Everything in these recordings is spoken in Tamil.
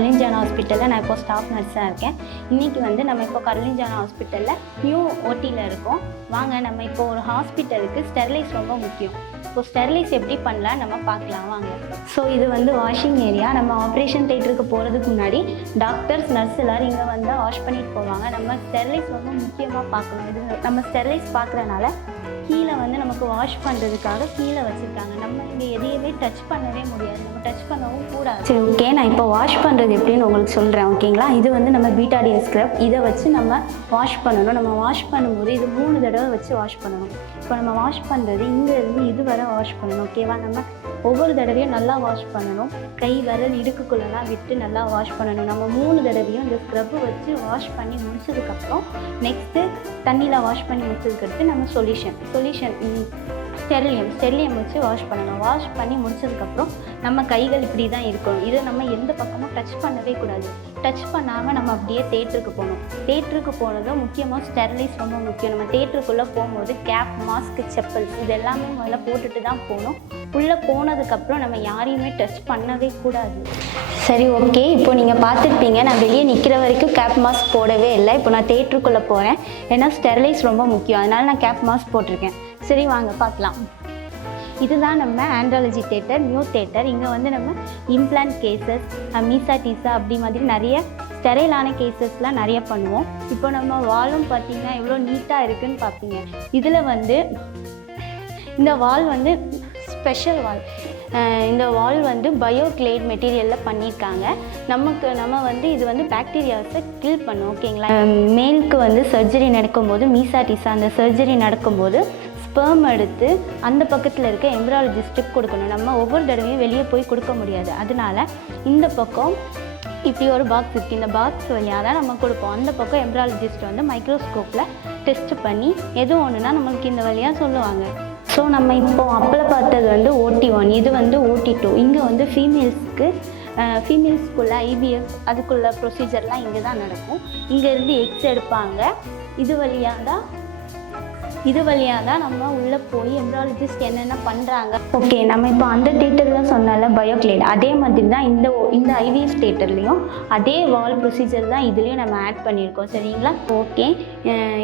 கர்லிஞ்சான் ஹாஸ்பிட்டலில் நான் இப்போ ஸ்டாஃப் நர்ஸாக இருக்கேன். இன்றைக்கி வந்து நம்ம இப்போ கர்லிஞ்சான் ஹாஸ்பிட்டலில் நியூ ஓடியில் இருக்கோம். வாங்க நம்ம இப்போ ஒரு ஹாஸ்பிட்டலுக்கு ஸ்டெர்லைஸ் ரொம்ப முக்கியம். இப்போ ஸ்டெர்லைஸ் எப்படி பண்ணலாம் நம்ம பார்க்கலாம் வாங்க. ஸோ இது வந்து வாஷிங் ஏரியா. நம்ம ஆப்ரேஷன் தியேட்டருக்கு போகிறதுக்கு முன்னாடி டாக்டர்ஸ் நர்ஸ் எல்லோரும் இங்கே வந்து வாஷ் பண்ணிட்டு போவாங்க. நம்ம ஸ்டெர்லைஸ் ரொம்ப முக்கியமாக பார்க்கணும். இது நம்ம ஸ்டெர்லைஸ் பார்க்குறனால கீழே வந்து நமக்கு வாஷ் பண்ணுறதுக்காக கீழே வச்சுருக்காங்க. நம்ம இங்கே எதையுமே டச் பண்ணவே முடியாது, நம்ம டச் பண்ணவும் கூடாது. சரி ஓகே, நான் இப்போ வாஷ் பண்ணுறது எப்படின்னு உங்களுக்கு சொல்கிறேன் ஓகேங்களா. இது வந்து நம்ம பீட்டாடியன் ஸ்க்ரப், இதை வச்சு நம்ம வாஷ் பண்ணணும். நம்ம வாஷ் பண்ணும்போது இது 3 தடவை வச்சு வாஷ் பண்ணணும். இப்போ நம்ம வாஷ் பண்ணுறது இங்கேருந்து இது வரை வாஷ் பண்ணணும் ஓகேவா. நம்ம ஒவ்வொரு தடவையும் நல்லா வாஷ் பண்ணணும். கை விரல் இடுக்குக்குள்ளெல்லாம் விட்டு நல்லா வாஷ் பண்ணணும். நம்ம 3 தடவையும் இந்த ஸ்க்ரப்பு வச்சு வாஷ் பண்ணி முடிச்சதுக்கப்புறம் நெக்ஸ்ட்டு தண்ணியில் வாஷ் பண்ணி முடிச்சதுக்கடுத்து நம்ம சொல்யூஷன் ஸ்டெர்லியம் வச்சு வாஷ் பண்ணணும். வாஷ் பண்ணி முடிச்சதுக்கப்புறம் நம்ம கைகள் இப்படி தான் இருக்கணும். இதை நம்ம எந்த பக்கமும் டச் பண்ணவே கூடாது. டச் பண்ணாமல் நம்ம அப்படியே தேட்டருக்கு போகணும். தேட்டருக்கு போனதும் முக்கியமாக ஸ்டெர்லைஸ் ரொம்ப முக்கியம். நம்ம தேட்டருக்குள்ளே போகும்போது கேப், மாஸ்க், செப்பல்ஸ் இது எல்லாமே முதல்ல போட்டுட்டு தான் போகணும். உள்ளே போனதுக்கப்புறம் நம்ம யாரையுமே டச் பண்ணவே கூடாது. சரி ஓகே, இப்போ நீங்கள் பார்த்துருப்பீங்க நான் வெளியே நிற்கிற வரைக்கும் கேப் மாஸ்க் போடவே இல்லை. இப்போ நான் தேட்டருக்குள்ளே போகிறேன். ஏன்னா ஸ்டெர்லைஸ் ரொம்ப முக்கியம், அதனால் நான் கேப் மாஸ்க் போட்டிருக்கேன். சரி வாங்க பார்க்கலாம். இதுதான் நம்ம ஆண்ட்ராலஜி தியேட்டர், நியூ தியேட்டர். இங்கே வந்து நம்ம இம்ப்ளான்ட் கேசஸ், மீசா டீசா அப்படி மாதிரி நிறைய ஸ்டெரைலான கேசஸ்லாம் நிறைய பண்ணுவோம். இப்போ நம்ம வாலும் பார்த்திங்கன்னா எவ்வளோ நீட்டாக இருக்குதுன்னு பார்ப்பீங்க. இதில் வந்து இந்த வால் வந்து ஸ்பெஷல் வால். இந்த வால் வந்து பயோக்ளேட் மெட்டீரியலில் பண்ணியிருக்காங்க. நம்ம வந்து இது வந்து பாக்டீரியாஸை கில் பண்ணும் ஓகேங்களா. மேலுக்கு வந்து சர்ஜரி நடக்கும்போது, மீசா டீசா அந்த சர்ஜரி நடக்கும்போது ஸ்பெர்ம் எடுத்து அந்த பக்கத்தில் இருக்க எம்ப்ரியாலஜிஸ்ட்டுக்கு கொடுக்கணும். நம்ம ஒவ்வொரு தடவையும் வெளியே போய் கொடுக்க முடியாது. அதனால இந்த பக்கம் இப்படி ஒரு பாக்ஸ் இருக்குது. இந்த பாக்ஸ் வழியாக தான் நம்ம கொடுப்போம். அந்த பக்கம் எம்ப்ரியாலஜிஸ்ட் வந்து மைக்ரோஸ்கோப்பில் டெஸ்ட் பண்ணி எது ஒன்றுனா நம்மளுக்கு இந்த வழியாக சொல்லுவாங்க. ஸோ நம்ம இப்போது அப்பளை பார்த்தது வந்து OT1, இது வந்து OT2. இங்கே வந்து ஃபீமேல்ஸ்க்குள்ள IVF அதுக்குள்ள ப்ரொசீஜர்லாம் இங்கே தான் நடக்கும். இங்கேருந்து எக்ஸ் எடுப்பாங்க. இது வழியாக தான் நம்ம உள்ளே போய் எம்ப்ரியாலஜிஸ்ட் என்னென்ன பண்ணுறாங்க. ஓகே, நம்ம இப்போ அந்த தியேட்டரில் சொன்னால பயோக்ளேட், அதே மாதிரி தான் இந்த IVF தியேட்டர்லேயும் அதே வால் ப்ரொசீஜர் தான் இதுலேயும் நம்ம ஆட் பண்ணியிருக்கோம் சரிங்களா. ஓகே,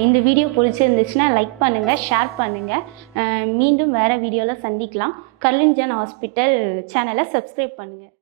இந்த வீடியோ பிடிச்சிருந்துச்சுன்னா லைக் பண்ணுங்கள், ஷேர் பண்ணுங்கள். மீண்டும் வேறு வீடியோவில் சந்திக்கலாம். கர்லிஞ்சான் ஹாஸ்பிட்டல் சேனலை சப்ஸ்கிரைப் பண்ணுங்கள்.